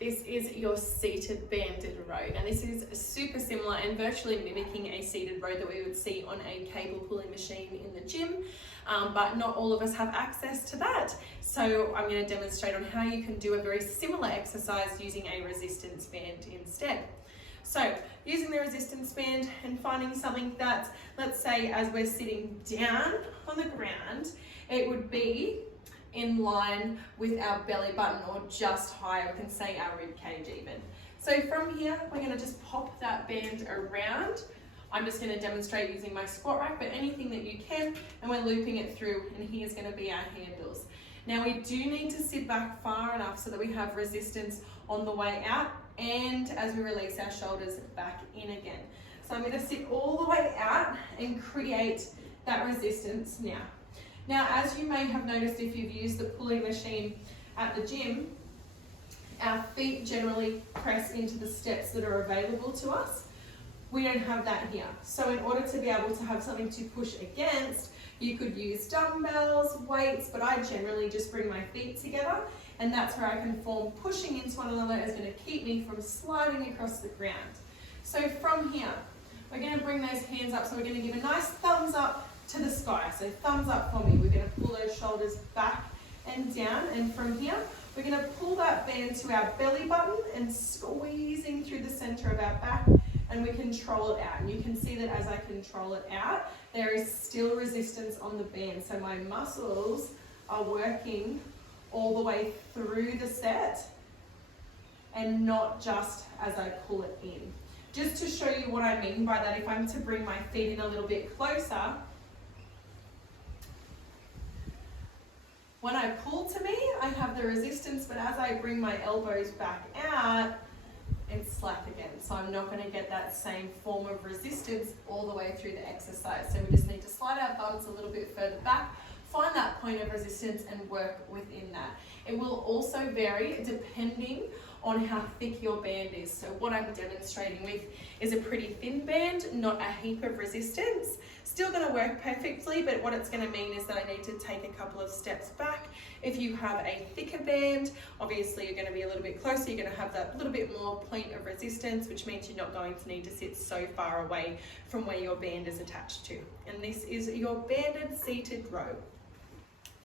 this is your seated banded row. Now this is super similar and virtually mimicking a seated row that we would see on a cable pulling machine in the gym, but not all of us have access to that. So I'm going to demonstrate on how you can do a very similar exercise using a resistance band instead. So using the resistance band and finding something that, let's say as we're sitting down on the ground, it would be in line with our belly button or just higher, we can say our rib cage even. So from here, we're going to just pop that band around. I'm just going to demonstrate using my squat rack, but anything that you can, and we're looping it through, and here's going to be our handles. Now we do need to sit back far enough so that we have resistance on the way out and as we release our shoulders back in again. So I'm going to sit all the way out and create that resistance now. Now, as you may have noticed if you've used the pulling machine at the gym, our feet generally press into the steps that are available to us. We don't have that here. So in order to be able to have something to push against, you could use dumbbells, weights, but I generally just bring my feet together, and that's where I can form pushing into one another is going to keep me from sliding across the ground. So from here, we're going to bring those hands up. So we're going to give a nice thumbs up to the sky. So thumbs up for me. We're going to pull those shoulders back and down, and from here, we're going to pull that band to our belly button and squeezing through the center of our back, and we control it out. And you can see that as I control it out, there is still resistance on the band. So my muscles are working all the way through the set and not just as I pull it in. Just to show you what I mean by that, if I'm to bring my feet in a little bit closer, when I pull to me, I have the resistance, but as I bring my elbows back out, it's slack again. So I'm not going to get that same form of resistance all the way through the exercise. So we just need to slide our thumbs a little bit further back, find that point of resistance and work within that. It will also vary depending on how thick your band is. So what I'm demonstrating with is a pretty thin band, not a heap of resistance. Still going to work perfectly, but what it's going to mean is that I need to take a couple of steps back. If you have a thicker band, obviously you're going to be a little bit closer, you're going to have that little bit more point of resistance, which means you're not going to need to sit so far away from where your band is attached to. And this is your banded seated row.